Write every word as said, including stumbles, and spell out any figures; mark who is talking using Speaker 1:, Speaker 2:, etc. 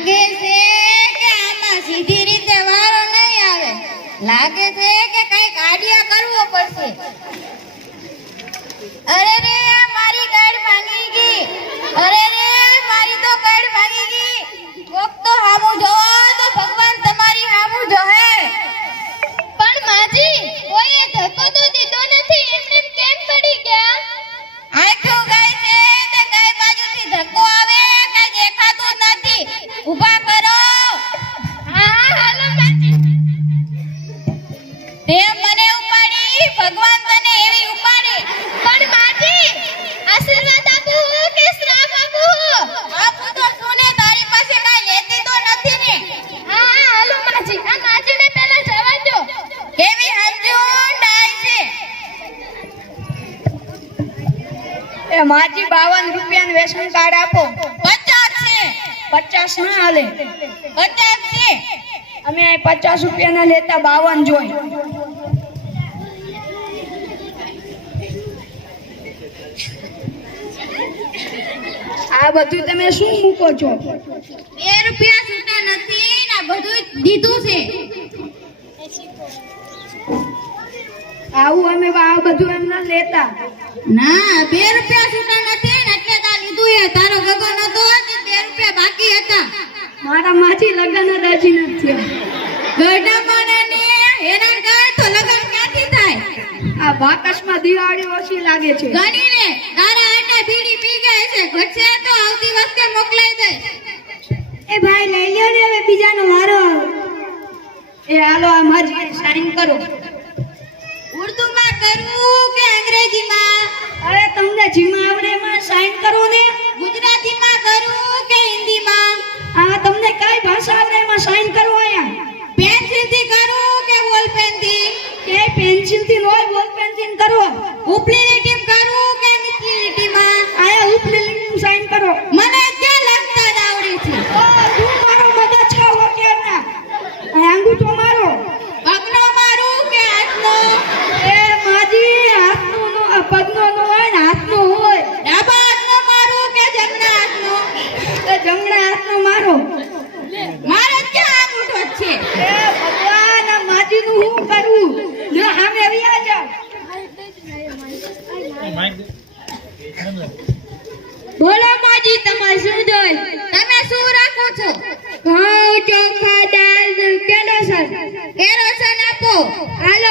Speaker 1: લાગે છે કે આમાં સીધી રીતે વારો નહીં આવે, લાગે છે કે કઈક આડિયા કરવો પડશે. અરે રે મારી ગાડ ભાંગી ગઈ, અરે રે મારી તો ગાડ ભાંગી ગઈ. કોક તો હામું જોવો તો ભગવાન તમારી હામું જોહે.
Speaker 2: પણ માજી કોઈએ ધક્કો તો દીધો નથી, એમને કેમ પડી ગયા?
Speaker 1: આંખો ગાય છે તે કઈ બાજુથી ધક્કો આવે કઈ દેખાતું જ નથી. ઊભા કરો.
Speaker 2: હા હાલો માજી.
Speaker 1: તે મને ઉપાડી, ભગવાન તને એવી ઉપાડી.
Speaker 2: પણ માજી આશીર્વાદ આપો કે શ્રાપ આપો?
Speaker 1: આપું તો છું ને, તારી પાસે કાઈ લેતી તો નથી ને.
Speaker 2: હા હા હાલો માજી, આ માજીને પહેલા જવા દો.
Speaker 1: કેવી સમજણ ડાય છે.
Speaker 3: એ માજી બાવન રૂપિયાનું રેશન કાર્ડ આપો.
Speaker 1: પચાસ છે.
Speaker 3: પચાસ ના હાલે,
Speaker 1: પચાસ છે.
Speaker 3: અમે અહીં પચાસ રૂપિયાના લેતા બાવન જોઈ. આ બધું તમે શું મૂકો છો?
Speaker 1: બે રૂપિયા છૂટા નથી ને બધું દીધું છે.
Speaker 3: આવું અમે આ બધું એમ ના લેતા.
Speaker 1: ના બે રૂપિયા છૂટા નથી ને એટલે તા લીધું. એ તારો ગગો નતો તે બે રૂપિયા બાકી હતા.
Speaker 3: મારા માજી લગ્ન જ હજી નથી થયા.
Speaker 1: ગરડા માણસને હેરાન કર તો લગન ક્યાંથી થાય?
Speaker 3: આ બાકસમાં દિવાળી ઓછી લાગે છે.
Speaker 1: ગણીને તારા આટા બીડી પી ગયા છે, ઘટશે તો આવતી વખતે મોકલાઈ દે.
Speaker 3: એ ભાઈ લઈ લ્યો ને, હવે બીજાનો વારો. એ હાલો આ માજી સાઈન કરો.
Speaker 1: ઉર્દુમાં કરું કે અંગ્રેજીમાં?
Speaker 3: અરે તમને જીમાં આવડે એમાં સાઈન કરો ને.
Speaker 1: ગુજરાતીમાં કરું કે હિન્દીમાં?
Speaker 3: આ તમને કઈ ભાષા આવડે એમાં સાઈન કરો. અહીંયા
Speaker 1: પેન્સિલથી કરું કે બોલ પેનથી?
Speaker 3: કે પેન્સિલ થી નો બોલ પેન થી કરો.
Speaker 1: ઉપલી લીટી કરું કે નીચલી લીટીમાં?
Speaker 3: આયા ઉપલી લીટી સાઈન કરો.
Speaker 1: મને ક્યાં લખતા જ આવડે છે.
Speaker 3: ઓ તું મારો મદદ છાવો કે ના. આ અંગૂઠો મારો.
Speaker 1: પગનો મારું કે હાથનો?
Speaker 3: એ માજી હાથનો નો આ પગનો નો હોય ને હાથનો હોય.
Speaker 1: ડાબા હાથનો મારું કે જમણા હાથનો?
Speaker 3: એ જમણા હાથનો મારો.
Speaker 1: મારો ક્યાં અંગૂઠો છે?
Speaker 3: એ ભગવાન આ માજી નું હું કરું? લ્યો સામે આવી આ જાઓ.
Speaker 1: બોલો માજી, તમારે શું જોઈએ? તમે શું રાખો છો?
Speaker 3: ઘઉં ચોખા દાળ કેરોસન.
Speaker 1: કેરોસન આપો.
Speaker 3: હાલો